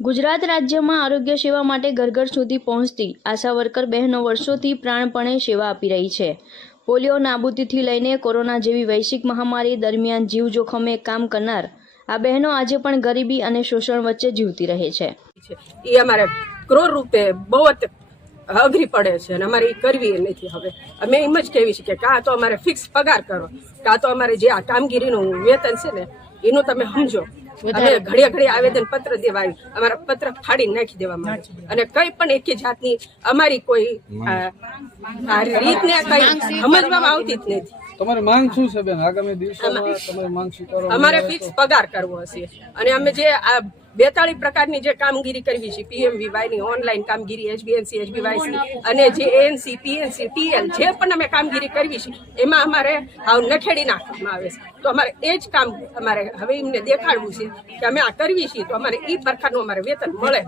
ગુજરાત રાજ્યમાં આરોગ્ય સેવા માટે ઘર ઘર સુધી પહોંચતી આશા વર્કર બહેનો વર્ષોથી પ્રાણપણે સેવા આપી રહી છે. પોલિયો નાબૂદીથી લઈને કોરોના જેવી વૈશ્વિક મહામારી દરમિયાન જીવ જોખમે કામ કરનાર આ બહેનો આજે પણ ગરીબી અને શોષણ વચ્ચે જીવતી રહે છે. એ અમારે ક્રોર રૂપે બહુ જ અઘરી પડે છે અને અમારે એ કરવી નથી હવે. અમે એમ જ કહેવી છે કે કાં તો અમારે ફિક્સ પગાર કરો, કાં તો અમારે જે આ કામગીરીનું વેતન છે ને, એનું તમે સમજો. અમે ઘડીએ ઘડીએ આવેદન પત્ર દેવા આવી અમારા પત્ર ફાડી નાખી દેવામાં આવે અને કઈ પણ એકે જાતની અમારી કોઈ રીતને કઈ સમજવામાં આવતી જ નથી. તમારી માંગ શું છે બેન? આગામી દિવસોમાં તમારી માંગ સ્વીકારવા અમારે ફિક્સ પગાર કરવો હશે. અને અમે જે આ બેતાળી પ્રકારની જે કામગીરી કરવી છે પીએમવીવાયની ઓનલાઈન કામગીરી એચબીએનસી એચબીવાયસી અને જે એનસી પીએનસી ટીએલ જે પણ અમે કામગીરી કરવી છે એમાં અમારે હાવ નખેડી નાખવામાં આવે છે. તો અમારે એ જ કામ અમારે હવે એમને દેખાડવું છે કે અમે આ કરવી છીએ તો અમારે એ પ્રકારનું અમારે વેતન મળે.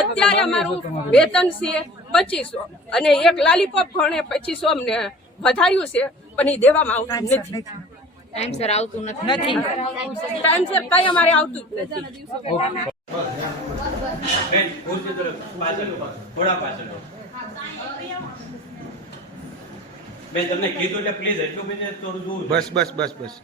અત્યારે અમારું વેતન છે પચીસો. અને એક લાલીપોપ ઘણે પચીસો અમને વધાર્યું છે પણ એ દેવામાં આવતું નથી. ટાઈમસર આવતું નથી. ટાઈમસર કઈ અમારે આવતું જ નથી. બેન તમને કીધું એટલે પ્લીઝ એટલું બસ બસ બસ બસ.